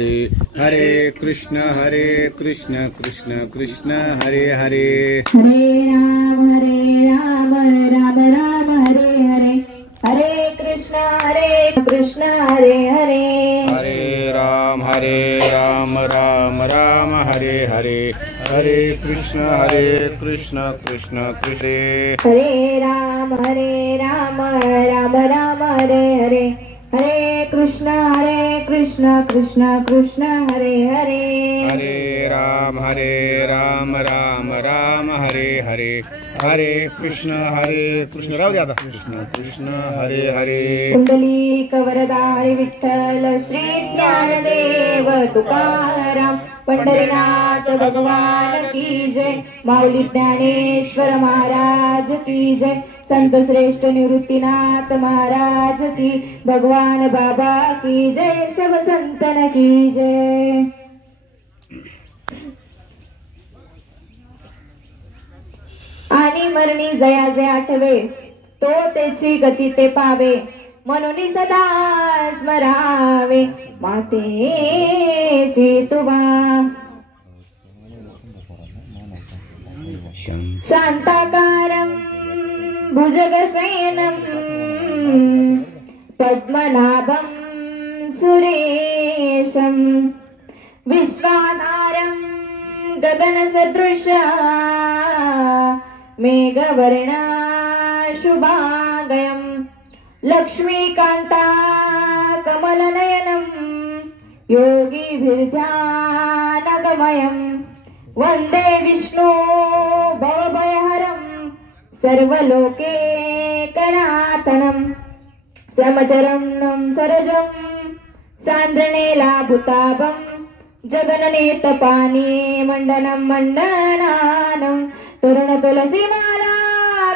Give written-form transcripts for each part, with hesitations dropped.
हरे हरे कृष्ण कृष्ण कृष्ण हरे हरे हरे राम राम राम हरे हरे हरे कृष्ण हरे हरे हरे राम राम राम हरे हरे हरे कृष्ण कृष्ण कृष्ण हरे राम राम राम हरे हरे हरे कृष्ण कृष्ण कृष्ण हरे हरे हरे राम राम राम हरे हरे हरे कृष्ण राहू द्या आता कृष्ण कृष्ण हरे हरे कुंडलिक वरदा हरी विठ्ठल श्री ज्ञानदेव तुकाराम पंढरीनाथ भगवान की जय माऊली ज्ञानेश्वर महाराज की जय संत श्रेष्ठ निवृत्तीनाथ महाराज की भगवान बाबा की जय सब संतन की जय। आणि मरणी जया जया आठवे तो त्याची गती ते पावे म्हणून सदा स्मरावे मातेची तुवा शांताकारं भुजगशयनं पद्मनाभं सुरेशं विश्वाधारं गगनसदृशं मेघवर्णा शुभागयं लक्ष्मीकान्ता कमलनयनं योगिभिर्ध्यानगमयं वन्दे विष्णु भवभयहरं सर्वलोकैकनाथनं समचरणं सरोजं सान्द्रनेलाभुताभं जगन्नेतपानी मण्डनं मण्डनानं तरुण तुलसीमाला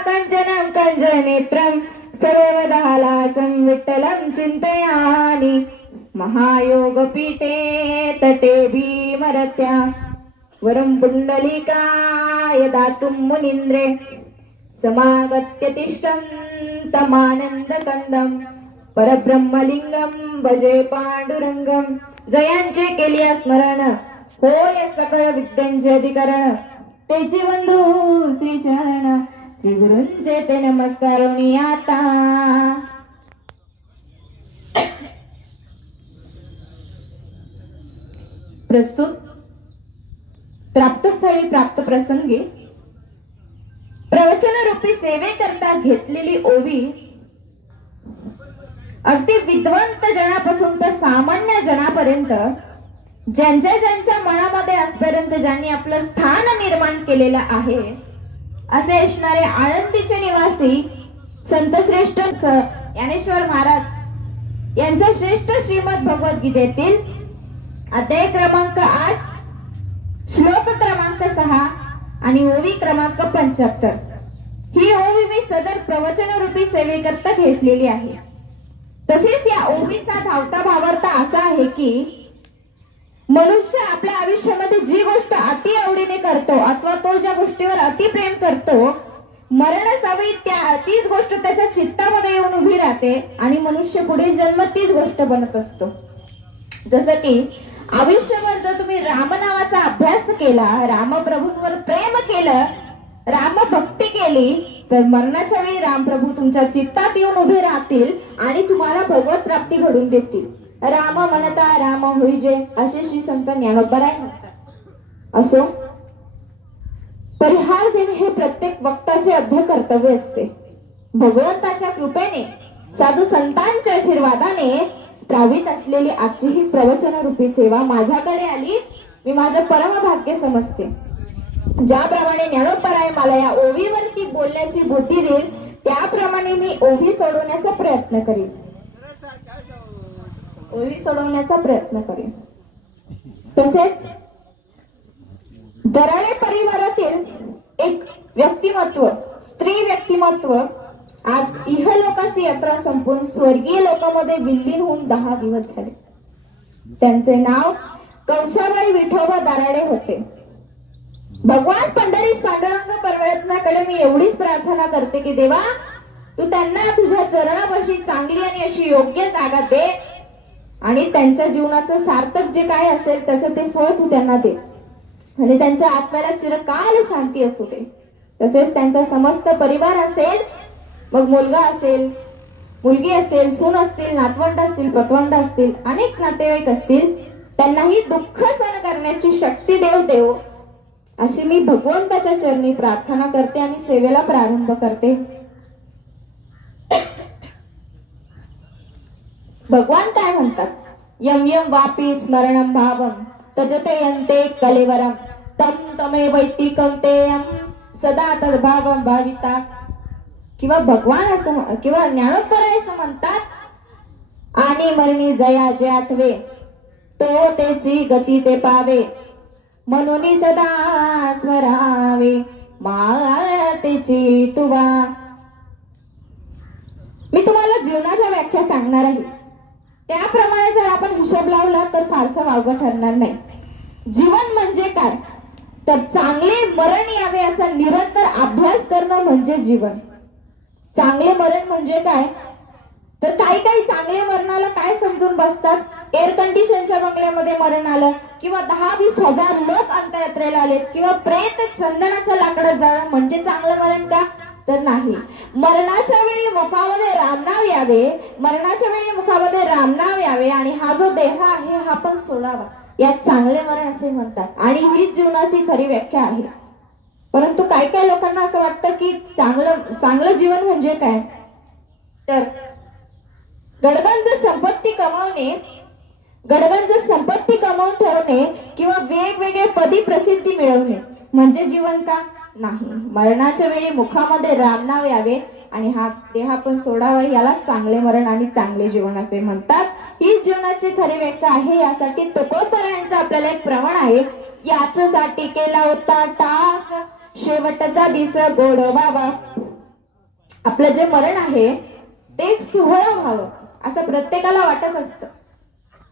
कञ्चनं कञ्जनेत्रं सर्वदालासं विठ्ठलं चिन्तयामि महायोगपीठे तटे भीमरत्या वरं पुण्डलिकाय दातुं मुनीन्द्रे समागत्य तिष्ठन्तमानन्दकन्दं परब्रह्मलिंगं भजे पांडुरंगं जयांचे केले स्मरण होय सकळ विद्यांचे अधिकरण तेचे बंधू श्री चरण श्री गुरूंचे ते नमस्कारोनी आता प्रस्तुत प्राप्तस्थळी प्राप्त प्रसंगी प्रवचन रूपी सेवेकरता घेतलेली ओवी अगदी विद्वंत जनापासून तर सामान्य जनापर्यंत ज्यांच्या मनामध्ये आजपर्यंत ज्यांनी आपलं स्थान निर्माण केलेलं आहे असे असणारे आळंदीचे निवासी संत श्रेष्ठ ज्ञानेश्वर महाराज यांच्या श्रेष्ठ श्रीमद भगवद्गीतेतील अध्याय क्रमांक 8 श्लोक क्रमांक 6 आणि ओवी क्रमांक 75 ही ओवी मी सदर प्रवचन रूपी सेवेकरता घेतलेली आहे। तसेच या ओवीचा धावता भावार्थ असा आहे की मनुष्य आपल्या आयुष्यामध्ये जी गोष्ट अति आवडीने करतो अथवा तो ज्या गोष्टीवर अति प्रेम करतो मरणासावी त्या तीच गोष्ट त्याच्या चित्तामध्ये येऊन उभी राहते आणि मनुष्य पुढील जन्म तीच गोष्ट बनत असतो। जसं की आयुष्यभर जर तुम्ही राम नावाचा अभ्यास केला रामप्रभूंवर प्रेम केलं राम भक्ती केली तर मरणाच्या वेळी रामप्रभू तुमच्या चित्तात येऊन उभे राहतील आणि तुम्हाला भगवत प्राप्ती घडून देतील। राम म्हणता राम होईजे असे श्री संत ज्ञानोबराय म्हणतात। असो परिहार देणे हे प्रत्येक वक्ताचे अध्य कर्तव्य असते। भगवंताच्या कृपेने साधू संतांच्या आशीर्वादाने प्रावित असलेली आजची ही प्रवचन रूपी सेवा माझ्याकडे आली मी माझं परम भाग्य समजते। ज्याप्रमाणे ज्ञानोबराय मला या ओवीवरती बोलण्याची बुद्धी देईल त्याप्रमाणे मी ओवी सोडवण्याचा प्रयत्न करीन। तसेच दराडे परिवारातील एक व्यक्तिमत्व स्त्री व्यक्तिमत्व आज इहलोकाची यात्रा संपून स्वर्गीय लोकांमध्ये विलीन होऊन 10 दिवस झाले। त्यांचे नाव कौसाबाई विठोबा दराडे होते। भगवान पंढरीश पांडुरंग परमात्म्याकडे मी एवढीच प्रार्थना करते की देवा तू त्यांना तुझ्या चरणापाशी चांगली आणि अशी योग्य जागा दे आणि त्यांच्या जीवनाचं सार्थक जे काय असेल त्याचं ते फळ तू त्यांना दे आणि त्यांच्या आत्म्याला चिरकाल शांती असू दे. तसेच त्यांचा समस्त परिवार असेल, मग मुलगा असेल, मुलगी असेल, सून असतील, नातवंड असतील, पतवंड असतील, अनेक नातेवाईक असतील, त्यांनाही दुःख सहन करण्याची शक्ती देव अशी मी भगवंताच्या चरणी प्रार्थना करते आणि सेवेला प्रारंभ करते. भगवान काय म्हणतात? यम यम वापी स्मरणं भावं तजते यन्ते कलेवरम तम तमेवैति कौन्तेयं सदा तद्भावं भाविता. किंवा भगवान असं किंवा ज्ञानोबराय असं म्हणतात, आणि मरणी जया जे आठवे तो त्याची गती ते पावे म्हणून सदा स्मरावे मातेची तुवा. मी तुम्हाला जीवनाच्या व्याख्या सांगणार आहे, त्याप्रमाणे जर आपण हिशोब लावला तर फारसं वावगं ठरणार नाही. जीवन म्हणजे काय तर चांगले मरण यावे याचा निरंतर अभ्यास करणं म्हणजे जीवन. चांगले मरण म्हणजे काय तर काही चांगले मरणाला काय समजून बसतात, एअर कंडिशनच्या बंगल्यामध्ये मरण आलं किंवा 10-20 हजार लोक अंत्ययात्रेला आलेत किंवा प्रेत चंदनाच्या लाकडात जाणं म्हणजे चांगलं मरण का तर नाही. मरणाच्या वेळी मुखामध्ये रामनाव यावे, मरणाच्या वेळी मुखामध्ये रामनाव यावे आणि हा जो देह आहे हा पण सोडावा, यात चांगले मरण असे म्हणतात. आणि हीच जीवनाची खरी व्याख्या आहे. परंतु काही लोकांना असं वाटतं की चांगलं जीवन म्हणजे काय तर गडगंज संपत्ती कमावून ठेवणे किंवा वेगवेगळे पदी प्रसिद्धी मिळवणे म्हणजे जीवन का नाही. मरणाच्या वेळी मुखामध्ये रामनाव यावे आणि हा देह आपण सोडावा, याला चांगले मरण आणि चांगले जीवन असे म्हणतात. ही जीवनाची खरी व्याख्या आहे. यासाठी तुकोबरायांचा आपल्याला एक प्रमाण आहे, यासाठी केला होता टास शेवटचा दिस गोड व्हावा. आपलं जे मरण आहे ते सोहळा व्हावं असं प्रत्येकाला वाटत असतं.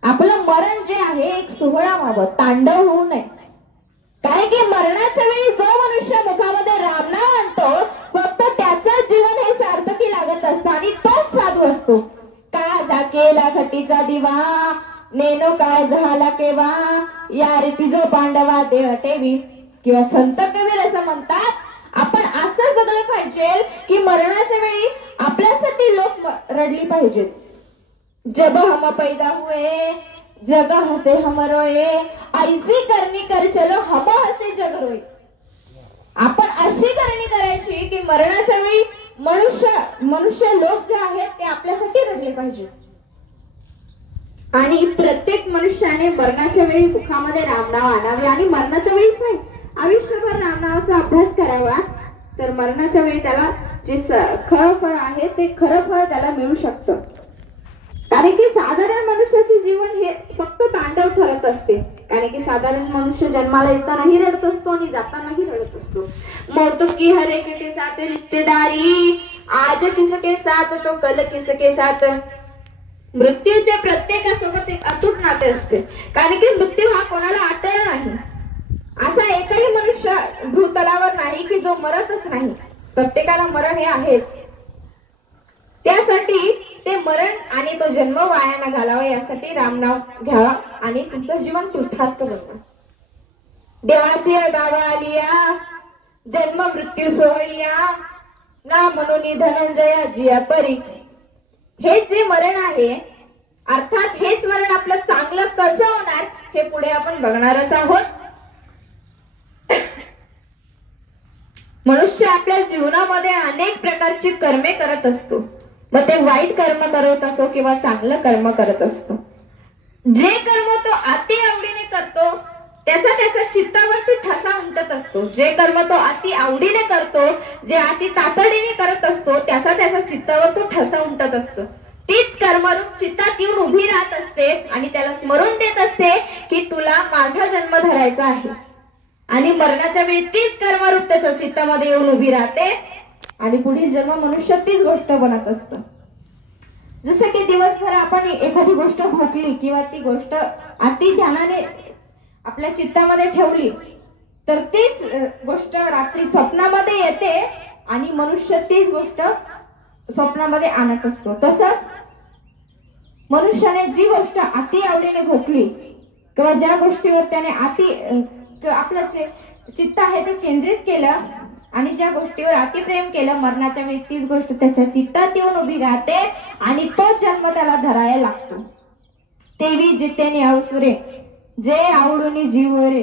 आपलं मरण जे आहे एक सोहळा व्हावं, तांडव होऊ नये. कारण की मरणाच्या वेळी जो मनुष्य मुखामध्ये रामनाम आणतो फक्त त्याचं जीवन हे सार्थकी लागत असतं आणि तोच साधू असतो. का केला खटीचा दिवा नेनो काय झाला केव्हा या रीती जो पांडवा देह ठेवी. किंवा संत कबीर असं म्हणतात, आपण असं जगलं पाहिजे की मरणाच्या वेळी आपल्यासाठी लोक रडली पाहिजेत. जब हम पैदा हुए जग हसे हम रोए ऐसी करणी कर चलो हम हसे जग रोए. आपण अशी करणी करायची की मरणाच्या वेळी मनुष्य लोक जे आहेत ते आपल्यासाठी रडले पाहिजे. आणि प्रत्येक मनुष्याने मरणाच्या वेळी मुखामध्ये रामनाव आणावे आणि मरणाच्या वेळीच नाही आयुष्यभर रामनावाचा अभ्यास करावा. तर मरणाच्या वेळी त्याला जे खरं फळ आहे ते खरं फळ त्याला मिळू शकतं. कारण की साधारण मनुष्याचे जीवन हे फक्त तांडव ठरत असते. कारण की साधारण मनुष्य जन्माला येतानाही रडत असतो आणि जातानाही रडत असतो. मौत की हर एक के साथ रिश्तेदारी आज किसके साथ तो कल किसके साथ. मृत्यूचे प्रत्येकासोबत एक अतूट नाते असते. कारण की मृत्यू हा कोणाला अटळ नाही. असा एकही मनुष्य भूतलावर नाही की जो मरतच नाही. प्रत्येकाला मरण हे आहेच. त्यासाठी ते मरण आणि तो जन्म वाया न घालावा यासाठी रामनाव घ्यावा आणि तुमचं जीवन कृतार्थ बनवा. देवाची गावा आलिया जन्म मृत्यू सोहळिया ना म्हणून धनंजया जिया परी. हेच जे मरण आहे अर्थात हेच मरण आपलं चांगलं कसं होणार हे पुढे आपण बघणारच आहोत. मनुष्य आपल्या जीवनामध्ये अनेक प्रकारची कर्मे करत असतो. मग ते वाईट कर्म करत असो किंवा चांगलं कर्म करत असतो. जे कर्म तो अति आवडीने करतो त्याचा त्याच्या चित्तावरती ठसा उमटत असतो. जे कर्म तो अति आवडीने करतो, जे अति तातडीने करत असतो त्याचा त्याच्या चित्तावर तो ठसा उमटत असतो. तीच कर्मरूप चित्तात येऊन उभी राहत असते आणि त्याला स्मरून देत असते की तुला माझा जन्म धरायचा आहे. आणि मरणाच्या वेळी तीच कर्मरूप त्याच्या चित्तामध्ये येऊन उभी राहते आणि पुढील जन्म मनुष्य तीच गोष्ट बनत असतं. जसं की दिवसभर आपण एखादी गोष्ट भोगली किंवा ती गोष्ट अति ध्यानाने आपल्या चित्तामध्ये ठेवली तर तीच गोष्ट रात्री स्वप्नामध्ये येते आणि मनुष्य तीच गोष्ट स्वप्नामध्ये आणत असतो. तसंच मनुष्याने जी गोष्ट अति आवडीने घोकली किंवा ज्या गोष्टीवर त्याने आपलं चित्त आहे ते केंद्रित केलं आणि ज्या गोष्टीवर अतिप्रेम केलं, मरणाच्या वेळी तीच गोष्ट त्याच्या चित्तात येऊन उभी राहते आणि तोच जन्म त्याला धरायला लागतो. तेवी जितेने अवसुरे जे आवडून जीव रे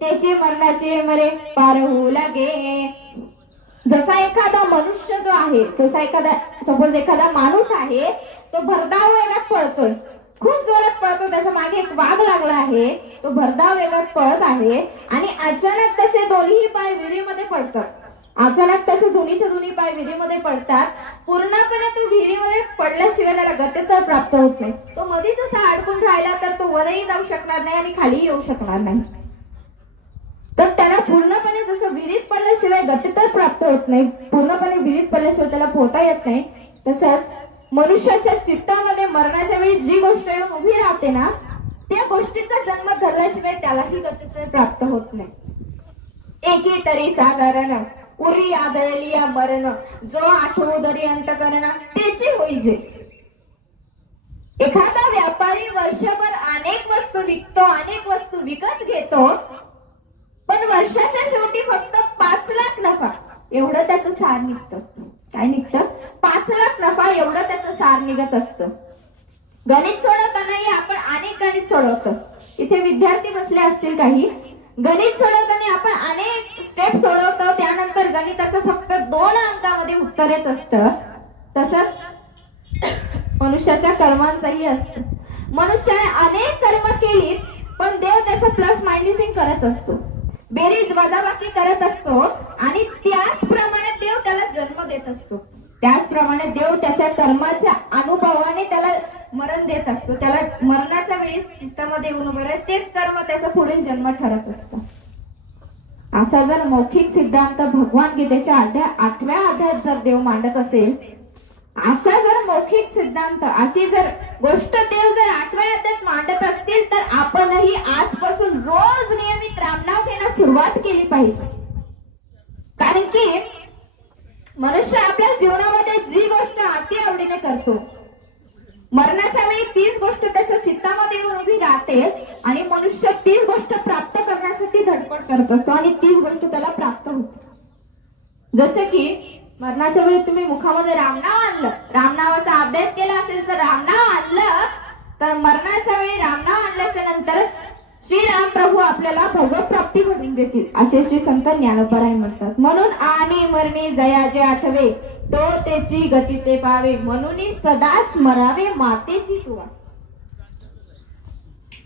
त्याचे मरणाचे मरे पार होऊ लागे. जसा एखादा मनुष्य जो आहे, जसा एखादा माणूस आहे, तो भरधाव वेगात पळतोय, खूप जोरात पळतो, त्याच्या मागे एक वाघ लागला आहे, तो भरधाव वेगात पळत आहे आणि अचानक त्याचे दोन्ही पाय विहिरीमध्ये पडतात. अचानक त्याचे दोन्ही पाय विहिरीमध्ये पडतात. पूर्णपणे तो विहिरीमध्ये पडल्याशिवाय त्याला गती तर प्राप्त होत नाही. तो मध्येच असा अडकून राहिला तर तो वरही जाऊ शकणार नाही आणि खाली येऊ शकणार नाही. तर त्याला पूर्णपणे जसं विहिरीत पडल्याशिवाय गती तर प्राप्त होत नाही, पूर्णपणे विहिरीत पडल्याशिवाय त्याला पोहता येत नाही, तसंच मनुष्याच्या चित्तामध्ये मरणाच्या वेळी जी गोष्ट येऊन उभी राहते ना, त्या गोष्टीचा जन्म धरल्याशिवाय त्यालाही गती तर प्राप्त होत नाही. एकी तरी साधारण उरी आदळली या मरण, जो आठवू दरी अंतकरण त्याची होईजे. एखादा व्यापारी वर्षभर अनेक वस्तू विकतो, अनेक वस्तू विकत घेतो, पण वर्षाच्या शेवटी फक्त 5 लाख नफा एवढं त्याचं सार निघतं. काय निघतं? 5 लाख नफा एवढं त्याचं सार निघत असतं. गणित सोडवतानाही आपण अनेक गणित सोडवतो. इथे विद्यार्थी बसले असतील काही. गणित सोडवताना आपण अनेक स्टेप सोडवतो, त्यानंतर गणिताचं फक्त 2 अंकामध्ये उत्तर येत असतं. तसंच मनुष्याच्या कर्मांचंही असतं. मनुष्याने अनेक कर्म केली, पण देव त्याचं प्लस मायनसिंग करत असतो, बेरीज वजाबाकी करत असतो आणि त्याचप्रमाणे देव त्याला जन्म देत असतो. त्याचप्रमाणे देव त्याच्या कर्माच्या अनुभवाने त्याला मरण देत असतो. त्याला मरणाच्या वेळी चित्तामध्ये येऊन उभं राहील, तेच कर्म त्याचा पुढील जन्म ठरत असतं. असा जर मौखिक सिद्धांत भगवान गीतेच्या 8व्या अध्यायात जर देव मांडत असेल, असा जर मौखिक सिद्धांत, अशी जर गोष्ट देव जर 8व्या अध्यायात मांडत असतील, तर आपणही आजपासून रोज नियमित रामनाम घेण्यास सुरुवात केली पाहिजे. कारण की मनुष्य आपल्या जीवनामध्ये जी गोष्ट अति आवडीने करतो, मरणाच्या वेळी तीच गोष्ट त्याच्या चित्तामध्ये येऊन उभी राहते आणि मनुष्य तीच गोष्ट प्राप्त करण्यासाठी धडपड करत असतो आणि तीच गोष्ट त्याला प्राप्त होते. जसे की मरणाच्या वेळी तुम्ही मुखामध्ये रामनाव आणलं, रामनावाचा अभ्यास केला असेल तर रामनाव आणलं, तर मरणाच्या वेळी रामनाव आणल्याच्या नंतर श्रीराम प्रभू आपल्याला भगवत प्राप्ती घडून देतील, असे श्री संत ज्ञानोबराय म्हणतात. म्हणून आणि मरणी जया जे आठवे, तो त्याची गती ते पावे, म्हणून सदाच मरावे मातेची तुवा.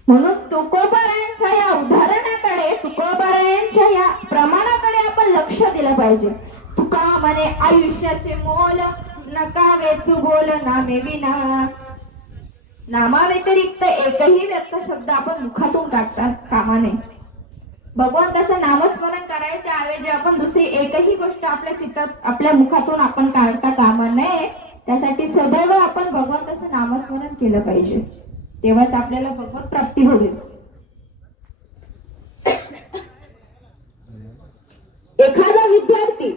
म्हणून तुकोबारायांच्या या उदाहरणाकडे, तुकोबारायांच्या या प्रमाणाकडे आपण लक्ष दिलं पाहिजे. तुका म्हणे आयुष्याचे मोल नका वेचू बोल नामे विना. नामा व्यतिरिक्त एकही व्यर्थ शब्द आपण मुखातून काढता कामा नये. भगवंताचं नामस्मरण करायच्या ऐवजी आपण दुसरी एकही गोष्ट आपल्या चित्तात, आपल्या मुखातून आपण काढता कामा नये. त्यासाठी सदैव आपण भगवंताचं नामस्मरण केलं पाहिजे, तेव्हाच आपल्याला भगवत प्राप्ती होईल. एखादा विद्यार्थी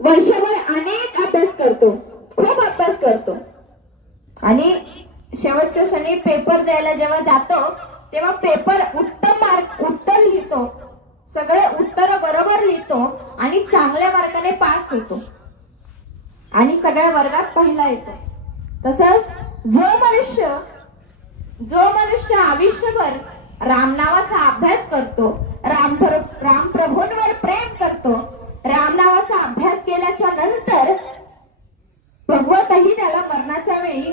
वर्षभर अनेक अभ्यास करतो, खूप अभ्यास करतो आणि शेवटच्या क्षणी पेपर द्यायला जेव्हा जातो तेव्हा पेपर उत्तर लिहितो, सगळे उत्तर बरोबर लिहितो आणि चांगल्या मार्काने पास होतो आणि सगळ्या वर्गात पहिला येतो. तसंच जो मनुष्य आयुष्यभर रामनावाचा अभ्यास करतो, रामप्रभूंवर प्रेम करतो, रामनावाचा अभ्यास केल्याच्या नंतर भगवतही त्याला मरणाच्या वेळी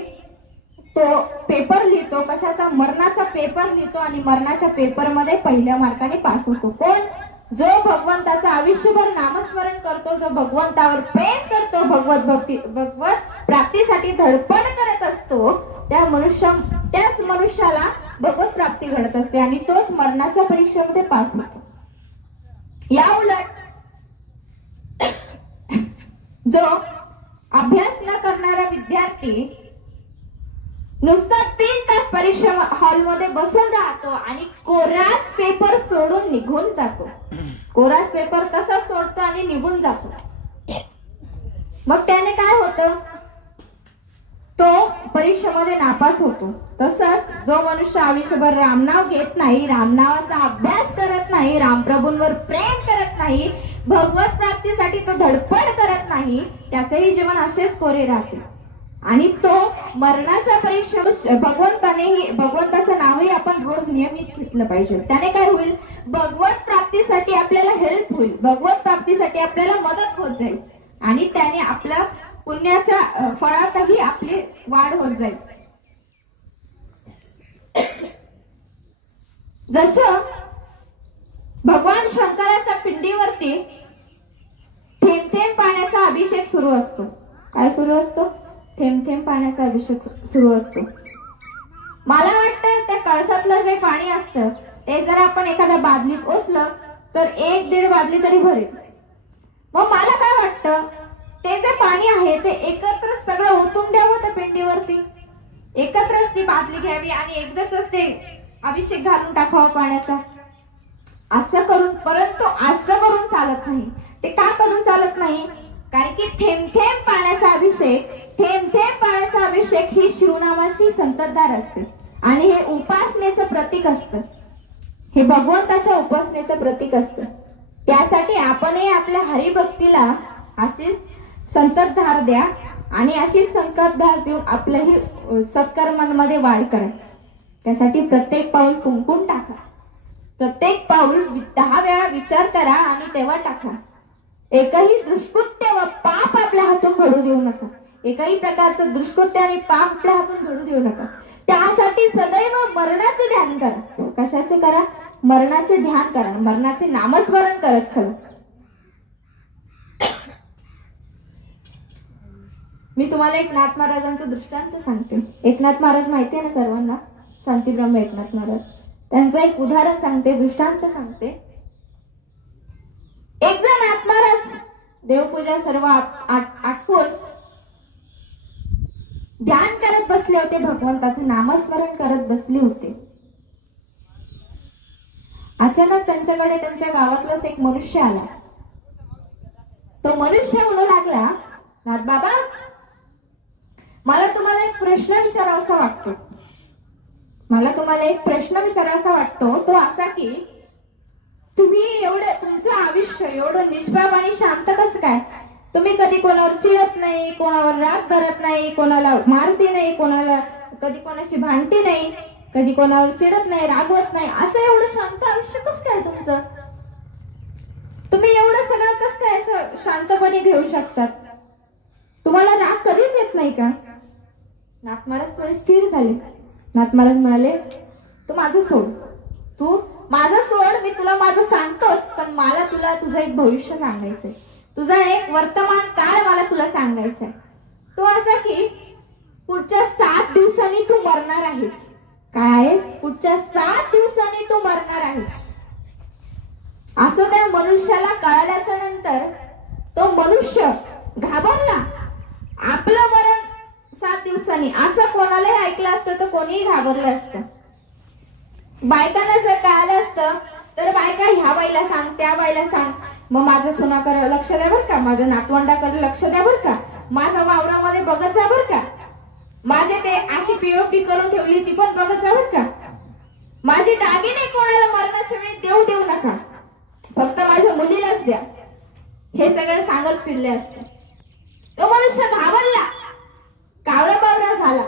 तो पेपर लिहितो, कशाचा? मरणाचा पेपर लिहितो आणि मरणाच्या पेपर मध्ये पहिल्या मार्काने पास होतो. कोण? जो भगवंताचं आयुष्यभर नामस्मरण करतो, जो भगवंतावर प्रेम करतो, भगवत प्राप्तीसाठी धडपड करत असतो, त्याच मनुष्याला भगवत प्राप्ती घडत असते आणि तोच मरणाच्या परीक्षेमध्ये पास होतो. या उलट जो अभ्यास न करणारा विद्यार्थी नुसता 3 तास परीक्षा हॉलमध्ये बसून राहतो आणि कोराच पेपर सोडून निघून जातो. कोराच पेपर तसाच सोडतो आणि निघून जातो. मग त्याने काय होतं? तो परीक्षेमध्ये नापास होतो. तसंच जो मनुष्य आयुष्यभर रामनाव घेत नाही, रामनावाचा अभ्यास करत नाही, रामप्रभूंवर प्रेम करत नाही, भगवत प्राप्तीसाठी तो धडपड करत नाही, त्याचेही जीवन असेच कोरे राहते. आणि तो मरणाच्या परीक्षेत भगवंताचं नावही आपण रोज नियमित घेतलं पाहिजे. त्याने काय होईल, भगवत प्राप्तीसाठी आपल्याला हेल्प होईल, भगवत प्राप्तीसाठी आपल्याला मदत होत जाईल आणि त्याने आपल्या पुण्याच्या फळातही आपली वाढ होत जाईल. जसं भगवान शंकराच्या पिंडीवरती थेंब थेंब पाण्याचा अभिषेक सुरू असतो. काय सुरू असतो? थेंब थेंब पाण्याचा अभिषेक सुरू असतो. मला वाटतं त्या कळसातलं जे पाणी असतं ते जर आपण एखाद्या बादलीत ओतलं तर 1-1.5 बादली तरी भरेल. मग मला काय वाटतं, ते जे पाणी आहे ते एकत्र सगळं ओतून द्यावं त्या पिंडीवरती, एकत्रच ती बादली घ्यावी आणि एकदाच ते अभिषेक घालून टाकावा पाण्याचा. असं करून, परंतु असं करून चालत नाही. ते का करून चालत नाही? कारण की थेंब थेंब पाण्याचा अभिषेक, थेंब थेंब पाण्याचा अभिषेक ही शिवनामाची संततधार असते आणि हे उपासनेचं प्रतीक असतं, हे भगवंताच्या उपासनेचं प्रतीक असतं. त्यासाठी आपणही आपल्या हरिभक्तीला अशीच संततधार द्या आणि अशीच संततधार देऊन आपल्याही सत्कर्मांमध्ये वाढ करा. त्यासाठी प्रत्येक पाऊल कुंकून टाका, प्रत्येक पाऊल 10 वेळा विचार करा आणि तेव्हा टाका. एकही दुष्कृत्य व पाप आपल्या हातून घडू देऊ नका, एकही प्रकारचं दुष्कृत्य आणि पाप आपल्या हातून घडू देऊ नका. त्यासाठी सदैव मरणाचे ध्यान करा. कशाचे करा? मरणाचे ध्यान करा, मरणाचे नामस्मरण करत चला. मी तुम्हाला एकनाथ महाराजांचं दृष्टांत सांगते. एकनाथ महाराज माहिती आहे ना सर्वांना, शांतीब्रह्म एकनाथ महाराज. त्यांचं एक उदाहरण सांगते, दृष्टांत सांगते. एकदा नाथ महाराज देवपूजा सर्व आटपून ध्यान करत बसले होते, भगवंताचं नामस्मरण करत बसले होते. अचानक त्यांच्याकडे त्यांच्या गावातलाच एक मनुष्य आला. तो मनुष्य म्हणू लागला, नाथ बाबा, मला तुम्हाला एक प्रश्न विचारावासा वाटतो. मला तुम्हाला एक प्रश्न विचारावासा वाटतो. तो असा की तुम्ही एवढं तुमचं आयुष्य एवढं निष्पाप आणि शांत कसं काय? तुम्ही कधी कोणावर चिडत नाही, कोणावर राग धरत नाही, कोणाला मारती नाही, कोणाला कधी कोणाशी भांडती नाही, कधी कोणावर चिडत नाही, रागवत नाही, असं एवढं शांत आयुष्य कसं काय तुमचं? तुम्ही एवढं सगळं कसं काय असं शांतपणे घेऊ शकतात? तुम्हाला राग कधीच येत नाही का? नाथ महाराज थोडे स्थिर झाले. नाथ महाराज म्हणाले, तू माझं सोड, तू माझं सोड, मी तुला माझं सांगतोच, पण मला तुला तुझं एक भविष्य सांगायचंय, तुझा एक वर्तमान काळ मला तुला सांगायचंय. तो असा की पुढच्या 7 दिवसांनी तू मरणार आहेस. काय आहेस? पुढच्या 7 दिवसांनी तू मरणार आहेस. असं त्या मनुष्याला कळाल्याच्या नंतर तो मनुष्य घाबरला. आपलं मरण 7 दिवसांनी, असं कोणालाही ऐकलं असतं तर कोणीही घाबरलं असतं. बायकांना जर कळालं असतं तर बायका ह्या बाईला सांग, त्या बाईला सांग, मग माझ्या सोनाकडे लक्ष द्या बर का, माझ्या नातवंडाकडे लक्ष द्या बर का, माझ्या वावरामध्ये बघत जा बर का, माझे ते अशी पीओपी करून ठेवली ती पण बघत जा बर का, माझे दागिने कोणाला मरणाच्या वेळी देऊ नका, फक्त माझ्या मुलीलाच द्या, हे सगळं सांगत फिरले असते. तो मनुष्य घाबरला, कावरा झाला,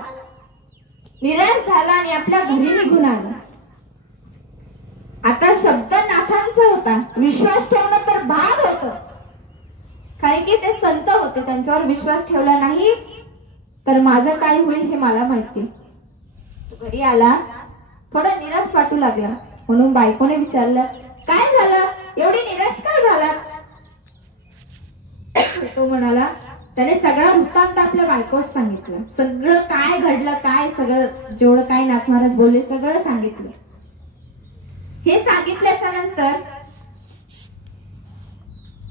निराश झाला आणि आपल्या घरी निघून आला. आता शब्द नाथांचा होता, विश्वास ठेवणं तर भाग होत, कारण की ते संत होते, त्यांच्यावर विश्वास ठेवला नाही तर माझं काय होईल हे मला माहिती. घरी आला, थोडा निराश वाटू लागला, म्हणून बायकोने विचारलं, काय झालं, एवढी निराश का झाला? तो म्हणाला, त्याने सगळा वृत्तांत आपल्या बायकोस सांगितलं, सगळं काय घडलं, काय सगळं जेवढं काय नाथ महाराज बोलले सगळं सांगितलं. हे सांगितल्याच्या नंतर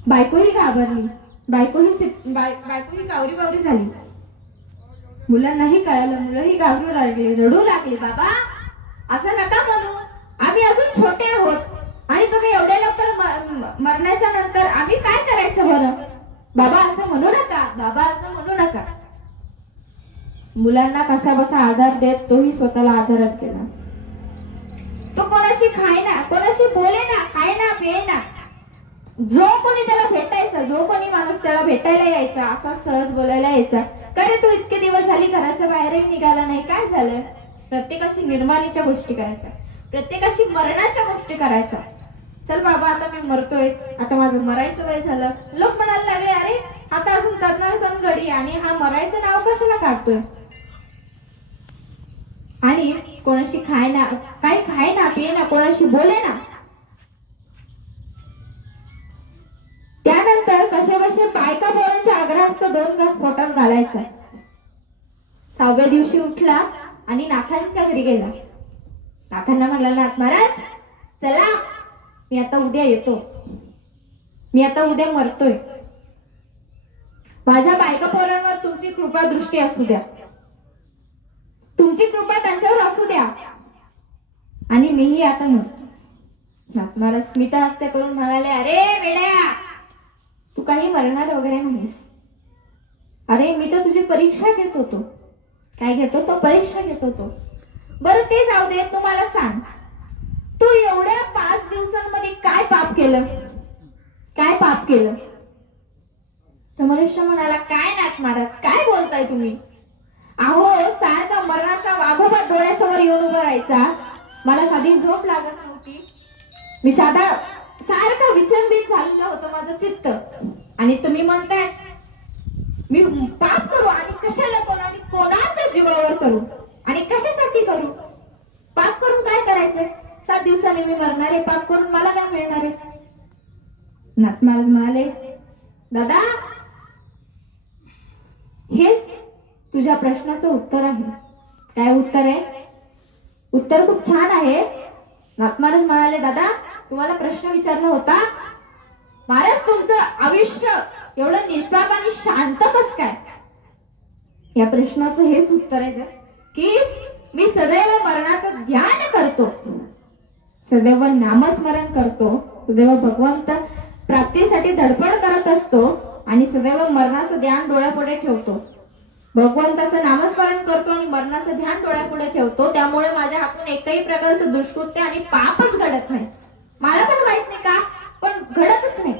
बायकोही घाबरली, बायकोही कावरी बावरी झाली. मुलांनाही कळालं, मुलंही घाबरू लागले, रडू लागले. बाबा असं नका म्हणू, आम्ही अजून छोटे आहोत आणि तुम्ही एवढ्या लवकर मरण्याच्या नंतर आम्ही काय करायचं बरं? बाबा असं म्हणू नका, बाबा असं म्हणू नका. मुलांना कसा बसा आधार देत तोही स्वतःला आधारात केला. तो कोणाशी खायना, कोणाशी बोलेना, खायना पियेना. जो कोणी त्याला भेटायचा, जो कोणी माणूस त्याला भेटायला यायचा, असा सहज बोलायला यायचा, का रे तू इतके दिवस झाली घराच्या बाहेरही निघाला नाही, काय झालं? प्रत्येकाशी निर्माणीच्या गोष्टी करायच्या, प्रत्येकाशी मरणाच्या गोष्टी करायचा. चल बाबा आता मी मरतोय, आता माझं मरायचं वय झालं. लोक म्हणायला लागले, अरे आता अजून तरणार पण गडी आणि हा मरायचं नाव कशाला काढतोय? आणि कोणाशी खायना, काही खायना पियेना, कोणाशी बोलेना. त्यानंतर कशा बशा बायका पोरांच्या आग्रहास्त 2 घास पोटात घालायचा. 6व्या दिवशी उठला आणि नाथांच्या घरी गेला. नाथांना म्हणाला, नाथ महाराज चला, मी आता उद्या येतो, मी आता उद्या मरतोय, माझ्या बायका पोरांवर तुमची कृपा दृष्टी असू द्या, तुमची कृपा त्यांच्यावर असू द्या, आणि मीही आता मरतो. नाथ महाराज स्मित हास्य करून म्हणाले, अरे वेड्या, तू काही मरणार वगैरे नाहीस. अरे मी तर तुझी परीक्षा घेत होतो. काय घेत होतो? परीक्षा घेत होतो. बरं ते जाऊ दे, तू मला सांग, तू एवढ्या 5 दिवसांमध्ये काय पाप केलं? काय पाप केलं? तर मनुष्य म्हणाला, काय नाथ महाराज, काय बोलताय तुम्ही? अहो सारखा मरणाचा वाघोबा डोळ्यासमोर येऊन उभा राहायचा, मला साधी झोप लागत नव्हती, मी सारखा विचंबित झालेलं होतं माझं चित्त, आणि तुम्ही म्हणताय मी पाप करू, आणि कशाला करू, आणि कोणाच्या जीवावर करू, आणि कशासाठी करू? पाप करून काय करायचंय? 7 दिवसांनी मी मरणार आहे, पाप करून मला काय मिळणार आहे? नाथ महाराज म्हणाले, दादा हेच तुझ्या प्रश्नाचं उत्तर आहे. काय उत्तर आहे? उत्तर खूप छान आहे. नाथ महाराज म्हणाले, दादा तुम्हाला प्रश्न विचारला होता, महाराज तुमचं आयुष्य एवढं निष्पाप आणि शांत कस काय? या प्रश्नाचं हेच उत्तर आहे की मी सदैव मरणाचं ध्यान करतो, सदैव नामस्मरण करतो, सदैव भगवंत प्राप्तीसाठी धडपड करत असतो, आणि सदैव मरणाचं ध्यान डोळ्यापुढे ठेवतो, भगवंताचं नामस्मरण करतो आणि मरणाचं ध्यान डोळ्यापुढे ठेवतो. त्यामुळे माझ्या हातून एकही प्रकारचं दुष्कृत्य आणि पापच घडत नाही. मला पण माहित नाही का, पण घडतच नाही,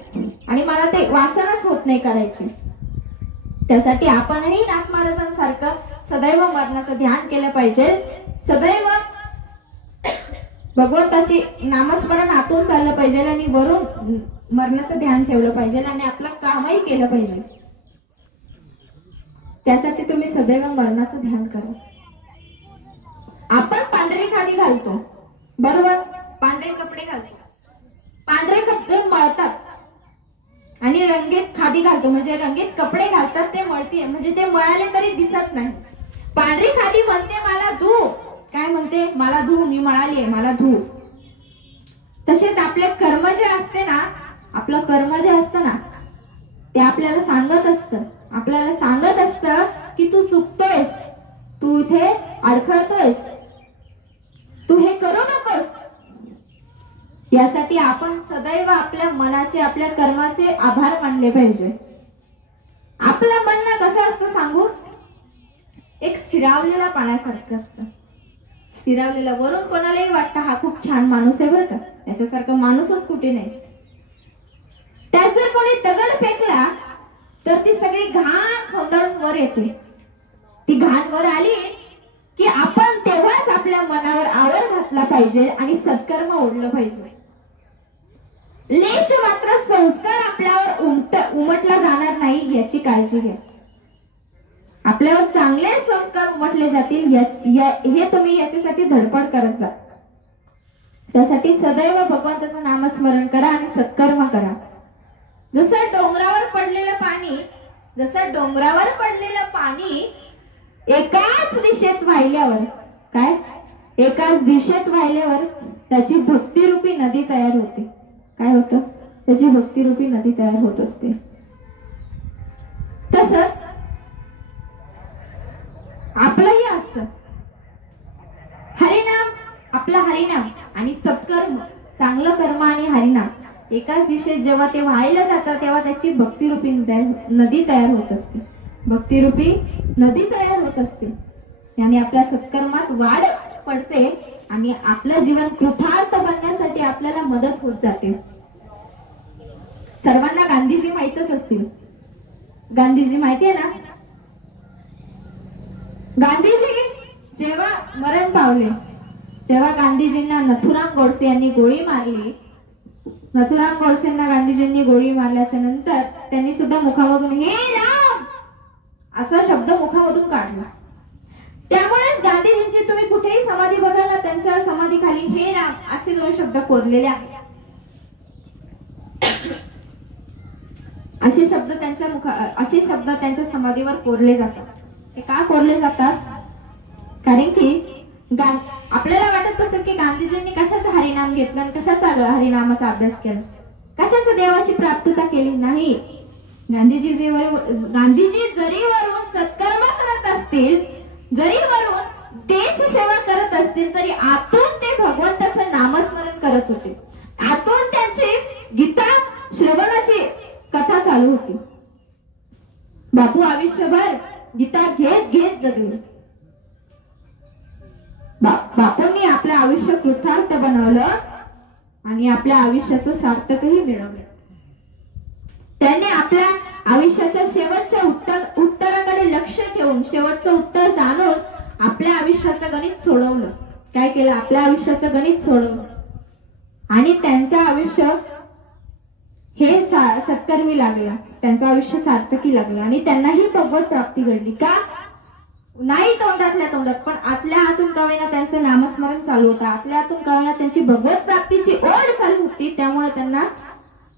आणि मला ते वासनाच होत नाही करायची. त्यासाठी आपणही नाथ महाराजांसारखं सदैव मरणाचं ध्यान केलं पाहिजे, सदैव भगवंताची नामस्मरण हातून चाललं पाहिजे, आणि वरून मरणाचं ध्यान ठेवलं पाहिजे, आणि आपलं कामही केलं पाहिजे. त्यासाठी तुम्ही सदैव मरणाचं ध्यान करा. आपण पांढरी खादी घालतो, बरोबर, पांढरे कपडे घालतो, पांढरे कपडे मळतात, आणि रंगीत खादी घालतो, म्हणजे रंगीत कपडे घालतात ते मळती, म्हणजे ते मळाले तरी दिसत नाही. पांढरी खादी म्हणते मला धू, काय म्हणते? मला धू, मी मळाली आहे, मला धू. तसेच आपले कर्म जे असते ना, आपलं कर्म जे असतं ना, ते आपल्याला सांगत असतं, आपल्याला सांगत असतं की तू चुकतोयस, तू इथे अडखळतोयस, तू हे करू नकोस. यासाठी आपण सदैव आपल्या मनाचे, आपल्या कर्माचे आभार मानले पाहिजे. आपलं मन ना कसं असतं सांगू? एक स्थिरावलेला पाण्यासारखं असतं. स्थिरावलेला, वरून कोणालाही वाटतं हा खूप छान माणूस आहे बरं का, त्याच्यासारखा माणूसच कुठे नाही. त्यात जर कोणी दगड फेकला तर ती सगळी घाण खवदाळून वर येते. ती घाण वर आली की आपण तेव्हाच आपल्या मनावर आवर घातला पाहिजे आणि सत्कर्म ओढलं पाहिजे. लेश मात्र संस्कार आपल्यावर उमटला जाणार नाही याची काळजी घ्या. आपल्यावर चांगले संस्कार उमटले जातील हे तुम्ही याच्यासाठी धडपड करत जा. त्यासाठी सदैव भगवंताचं नामस्मरण करा आणि सत्कर्म करा. जसं डोंगरावर पडलेलं पाणी एकाच दिशेत वाहिल्यावर, काय एकाच दिशेत वाहिल्यावर त्याची भक्तिरूपी नदी तयार होते. काय होतं? त्याची भक्तिरूपी नदी तयार होत असते. तसंच आपलंही असतं. हरिनाम, आपलं हरिनाम आणि सत्कर्म, चांगलं कर्म आणि हरिनाम एकाच दिशेत जेव्हा ते व्हायला जातं तेव्हा त्याची भक्तिरूपी नदी तयार होत असते. भक्तिरूपी नदी तयार होत असते आणि आपल्या सत्कर्मात वाढ पडते आणि आपलं जीवन कृतार्थ बनण्यासाठी आपल्याला मदत होत जाते. सर्वांना गांधीजी माहीतच असतील. गांधीजी माहिती आहे ना? गांधीजी जेव्हा मरण पावले, जेव्हा गांधीजींना नथुराम गोडसे यांनी गोळी मारली, नथुराम गोडसेंना गांधीजींनी गोळी मारल्याच्या नंतर त्यांनी सुद्धा मुखामधून हे राम असा शब्द मुखामधून काढला. त्यामुळे गांधीजींची तुम्ही कुठेही समाधी बघायला त्यांच्या समाधीखाली हे राम असे 2 शब्द कोरलेले आहेत. असे शब्द त्यांच्या समाधीवर कोरले जातात. ते का कोरले जातात? कारण की आपल्याला वाटत असेल की गांधीजींनी कशाचं हरिनाम घेतलं आणि कशाचा हरिनामाचा अभ्यास केला, कशाचं देवाची प्राप्तता केली नाही. गांधीजी जरी वरून सत्कर्म करत असतील, जरी वरून देश सेवा करत असतील, तरी आतून ते भगवंताचं नामस्मरण करत होते. आतून त्यांची गीता श्रवणाची कथा चालू होती. बापू आयुष्यभर गीता घेत घेत जगले. बापूंनी आपलं आयुष्य कृतार्थ बनवलं आणि आपल्या आयुष्याचं सार्थकही मिळवलं. त्यांनी आपल्या आयुष्याच्या शेवटच्या उत्तराकडे लक्ष ठेवून, शेवटचं उत्तर जाणून आपल्या आयुष्याचं गणित सोडवलं. काय केलं? आपल्या आयुष्याचं गणित सोडवलं आणि त्यांचं आयुष्य हे सत्कर्मी लागला, त्यांचं आयुष्य सार्थकी लागलं आणि त्यांनाही भगवत प्राप्ती घडली. का? नाही तोंडातल्या तोंडात, पण आतल्या आतून कवेना त्यांचं नामस्मरण चालू होतं, आतल्या आतून कवेना त्यांची भगवत प्राप्तीची ओढ चालू होती. त्यामुळे त्यांना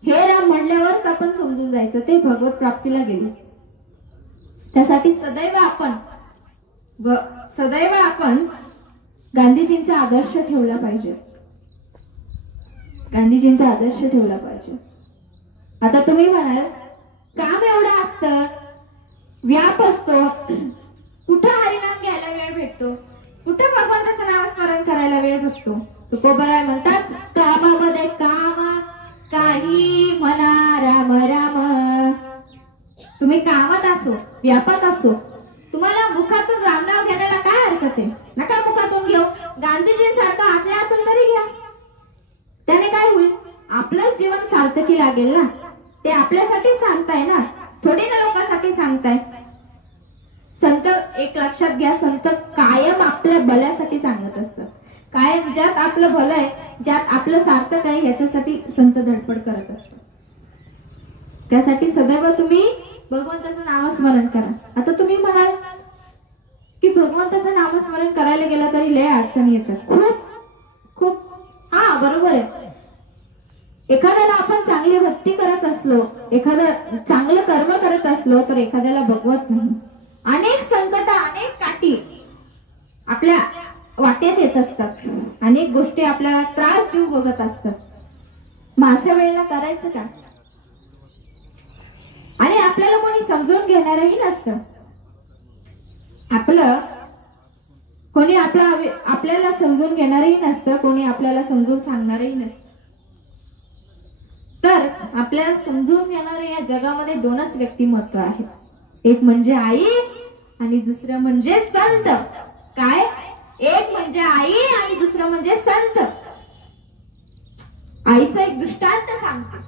हे राम म्हणल्यावरच आपण समजून जायचं ते भगवत प्राप्तीला गेले. त्यासाठी सदैव आपण गांधीजींचा आदर्श ठेवला पाहिजे. गांधीजींचा आदर्श ठेवला पाहिजे. आता तुम्ही म्हणाल काम एवढं असतं, व्याप असतो, कुठं हरिनाम घ्यायला वेळ भेटतो, कुठं भगवंताचं नामस्मरण करायला वेळ भेटतो. तुकोबराय म्हणतात, कामामध्ये काम काही म्हणा राम राम. तुम्ही कामात असो, व्यापात असो, तुम्हाला मुखातून रामनाम घेण्याला काय हरकत आहे? नका मुखातून घेऊ, गांधीजींसारखं आपल्या हातून तरी घ्या. त्याने काय होईल? आपलं जीवन सार्थकी लागेल ना. ते आपल्यासाठी सांगताय ना, थोडी ना लोकांसाठी सांगताय. संत एक लक्षात घ्या, संत कायम आपल्या भल्यासाठी सांगत असतात. कायम ज्यात आपलं भलं आहे, ज्यात आपलं सार्थक आहे, याच्यासाठी संत धडपड करत असतात. त्यासाठी सदैव तुम्ही भगवंताचं नामस्मरण करा. आता तुम्ही म्हणाल की भगवंताचं नामस्मरण करायला गेलं तरी लय अडचणी येतात, खूप. हा, बरोबर आहे. एखाद्याला आपण चांगली भक्ती करत असलो, एखादं चांगलं कर्म करत असलो, तर एखाद्याला भगवत नाही. अनेक संकट, अनेक काठी आपल्या वाटेत येत असतात, अनेक गोष्टी आपल्याला त्रास देऊ बघत असतात. मग अशा वेळेला करायचं का? आणि आपल्याला कोणी समजून घेणारही नसतं. कोणी आपल्याला समजून घेणारही नसतं, कोणी आपल्याला समजून सांगणारही नसतं. तर आपल्याला समजून घेणारे या जगामध्ये 2च व्यक्तिमत्व आहेत. एक म्हणजे आई आणि दुसरं म्हणजे संत. काय? एक म्हणजे आई आणि दुसरं म्हणजे संत. आईचं एक दृष्टांत सांगते.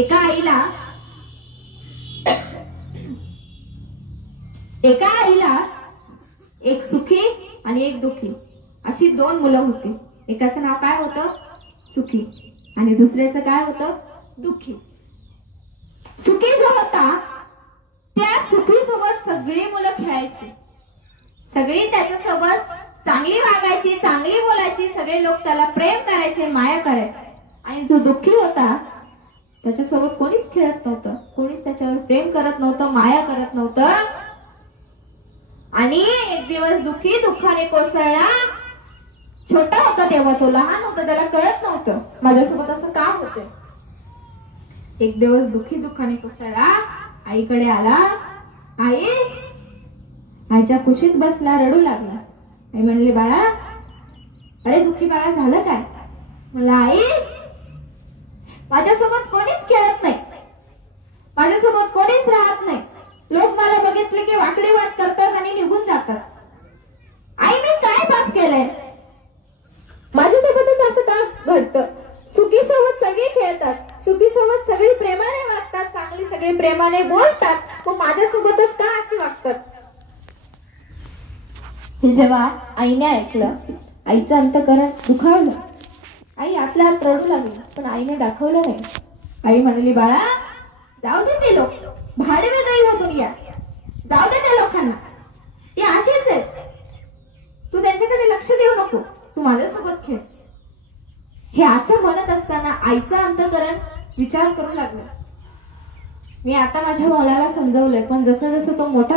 एका आईला एक सुखी आणि एक दुःखी अशी 2 मुलं होती. एकाचं नाव काय होतं? सुखी, आणि दुसऱ्याचं काय होतं? दुःखी. सुखी जो होता त्या सुखी सोबत सगळी मुलं खेळायची, सगळी त्याच्यासोबत चांगली वागायची, चांगली बोलायची, सगळे लोक त्याला प्रेम करायचे, माया करायचे. आणि जो दुःखी होता त्याच्यासोबत कोणीच खेळत नव्हतं, कोणीच त्याच्यावर प्रेम करत नव्हतं, माया करत नव्हतं. आणि एक दिवस दुःखी दुःखाने कोसळला. छोटा होता तेव्हा, तो लहान होता, त्याला कळत नव्हतं माझ्यासोबत असं का होतं. एक दिवस दुःखी दुःखाने कोसळला, आईकडे आला. आई आईच्या कुशीत बसला, रडू लागला. आई म्हणले, बाळा, अरे दुःखी बाळा, झालं काय? मला आई, माझ्यासोबत कोणीच खेळत नाही, माझ्यासोबत कोणीच राहत नाही, घडतं. सुखीसोबत सगळे खेळतात, सुखीसोबत सगळी प्रेमाने वागतात, चांगली सगळे प्रेमाने बोलतात, मग माझ्यासोबतच का अशी वागतात? हे जेव्हा आईने ऐकलं, आईचं अंतःकरण दुखावलं. आई आपल्या हात रडू लागली, पण आईने दाखवलं नाही. आई म्हणाली, बाळा जाऊ दे, ते लोक भाडवे गई हो दुनिया, जाऊ दे त्या लोकांना, ते असेच आहेत, तू त्यांच्याकडे लक्ष देऊ नको, तू माझ्यासोबत खेळ. हे असं म्हणत असताना आईचं अंतःकरण विचार करू लागलं. मी आता माझ्या मुलाला समजवलंय, पण जसं जसं तो मोठा